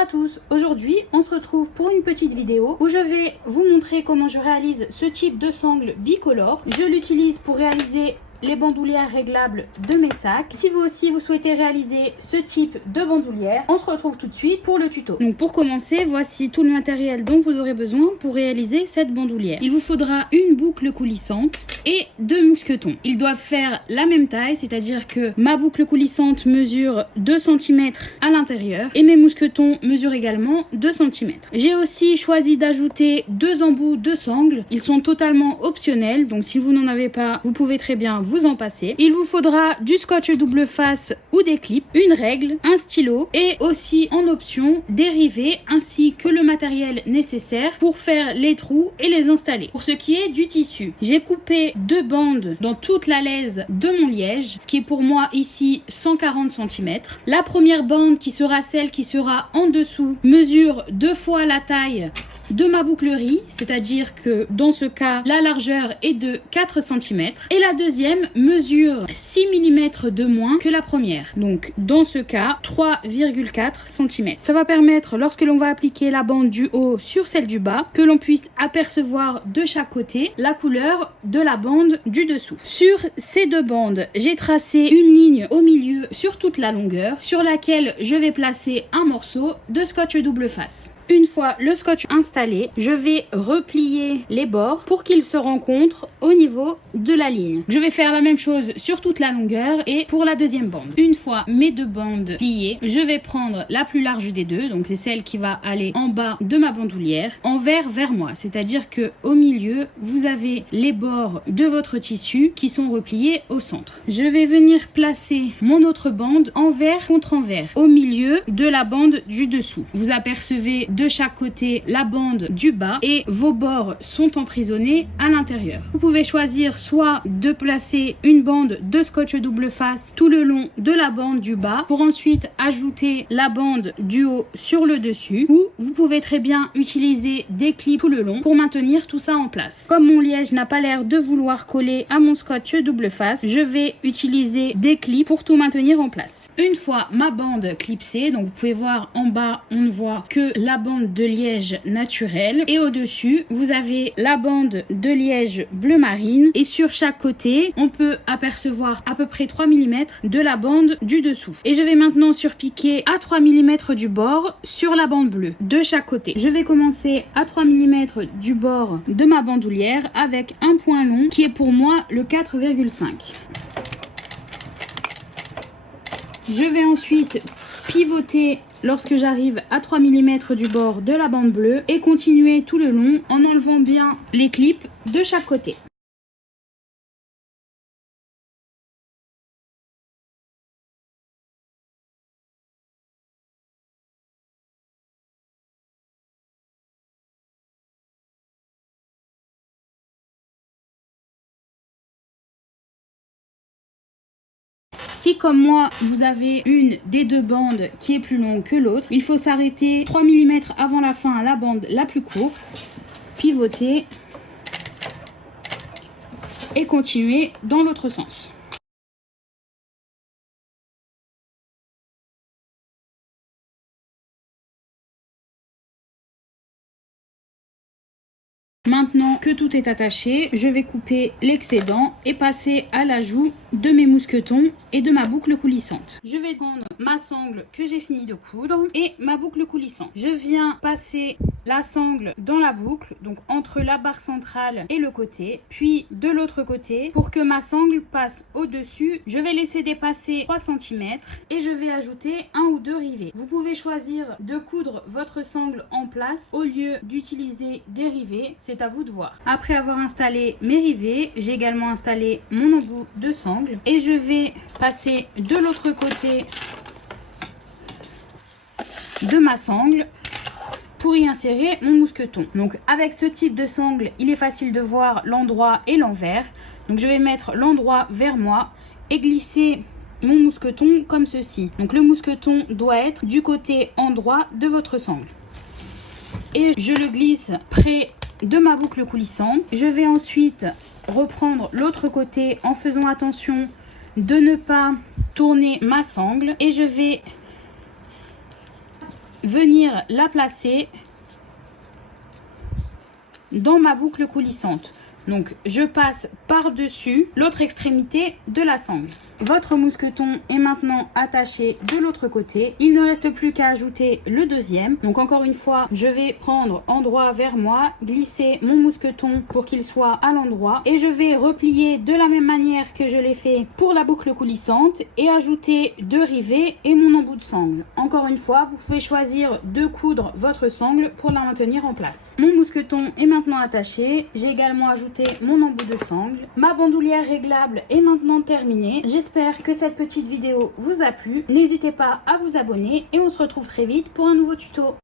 à tous, aujourd'hui on se retrouve pour une petite vidéo où je vais vous montrer comment je réalise ce type de sangle bicolore. Je l'utilise pour réaliser les bandoulières réglables de mes sacs. Si vous aussi vous souhaitez réaliser ce type de bandoulière, on se retrouve tout de suite pour le tuto. Donc pour commencer, voici tout le matériel dont vous aurez besoin pour réaliser cette bandoulière. Il vous faudra une boucle coulissante et 2 mousquetons. Ils doivent faire la même taille, c'est-à-dire que ma boucle coulissante mesure 2 cm à l'intérieur et mes mousquetons mesurent également 2 cm. J'ai aussi choisi d'ajouter 2 embouts de sangle. Ils sont totalement optionnels, donc si vous n'en avez pas, vous pouvez très bien vous en passer. Il vous faudra du scotch double face ou des clips, une règle, un stylo et aussi en option des rivets ainsi que le matériel nécessaire pour faire les trous et les installer. Pour ce qui est du tissu, j'ai coupé 2 bandes dans toute la lèse de mon liège, ce qui est pour moi ici 140 cm. La première bande, qui sera celle qui sera en dessous, mesure 2 fois la taille de ma bouclerie, c'est-à-dire que dans ce cas la largeur est de 4 cm et la deuxième mesure 6 mm de moins que la première, donc dans ce cas 3,4 cm. Ça va permettre, lorsque l'on va appliquer la bande du haut sur celle du bas, que l'on puisse apercevoir de chaque côté la couleur de la bande du dessous. Sur ces 2 bandes, j'ai tracé une ligne au milieu sur toute la longueur sur laquelle je vais placer un morceau de scotch double face. Une fois le scotch installé, je vais replier les bords pour qu'ils se rencontrent au niveau de la ligne. Je vais faire la même chose sur toute la longueur et pour la deuxième bande. Une fois mes 2 bandes pliées, je vais prendre la plus large des 2, donc c'est celle qui va aller en bas de ma bandoulière, envers vers moi. C'est-à-dire que au milieu, vous avez les bords de votre tissu qui sont repliés au centre. Je vais venir placer mon autre bande envers contre envers au milieu de la bande du dessous. Vous apercevez de chaque côté la bande du bas et vos bords sont emprisonnés à l'intérieur. Vous pouvez choisir soit de placer une bande de scotch double face tout le long de la bande du bas pour ensuite ajouter la bande du haut sur le dessus, ou vous pouvez très bien utiliser des clips tout le long pour maintenir tout ça en place. Comme mon liège n'a pas l'air de vouloir coller à mon scotch double face, je vais utiliser des clips pour tout maintenir en place. Une fois ma bande clipsée, donc vous pouvez voir en bas, on ne voit que la bande de liège naturelle et au-dessus vous avez la bande de liège bleu marine et sur chaque côté on peut apercevoir à peu près 3 mm de la bande du dessous. Et je vais maintenant surpiquer à 3 mm du bord sur la bande bleue de chaque côté. Je vais commencer à 3 mm du bord de ma bandoulière avec un point long qui est pour moi le 4,5. Je vais ensuite pivoter lorsque j'arrive à 3 mm du bord de la bande bleue et continuer tout le long en enlevant bien les clips de chaque côté. Si comme moi vous avez une des 2 bandes qui est plus longue que l'autre, il faut s'arrêter 3 mm avant la fin à la bande la plus courte, pivoter et continuer dans l'autre sens. Maintenant que tout est attaché, je vais couper l'excédent et passer à l'ajout de mes mousquetons et de ma boucle coulissante. Je vais prendre ma sangle que j'ai fini de coudre et ma boucle coulissante. Je viens passer la sangle dans la boucle, donc entre la barre centrale et le côté, puis de l'autre côté. Pour que ma sangle passe au-dessus, je vais laisser dépasser 3 cm et je vais ajouter 1 ou 2 rivets. Vous pouvez choisir de coudre votre sangle en place au lieu d'utiliser des rivets, c'est à vous de voir. Après avoir installé mes rivets, j'ai également installé mon embout de sangle et je vais passer de l'autre côté de ma sangle pour y insérer mon mousqueton. Donc avec ce type de sangle, il est facile de voir l'endroit et l'envers. Donc je vais mettre l'endroit vers moi et glisser mon mousqueton comme ceci. Donc le mousqueton doit être du côté endroit de votre sangle. Et je le glisse près de ma boucle coulissante. Je vais ensuite reprendre l'autre côté en faisant attention de ne pas tourner ma sangle et je vais venir la placer dans ma boucle coulissante. Donc, je passe par-dessus l'autre extrémité de la sangle. Votre mousqueton est maintenant attaché de l'autre côté. Il ne reste plus qu'à ajouter le deuxième. Donc, encore une fois, je vais prendre endroit vers moi, glisser mon mousqueton pour qu'il soit à l'endroit. Et je vais replier de la même manière que je l'ai fait pour la boucle coulissante et ajouter deux rivets et mon embout de sangle. Encore une fois, vous pouvez choisir de coudre votre sangle pour la maintenir en place. Mon mousqueton est maintenant attaché. J'ai également ajouté mon embout de sangle. Ma bandoulière réglable est maintenant terminée. J'espère que cette petite vidéo vous a plu. N'hésitez pas à vous abonner et on se retrouve très vite pour un nouveau tuto.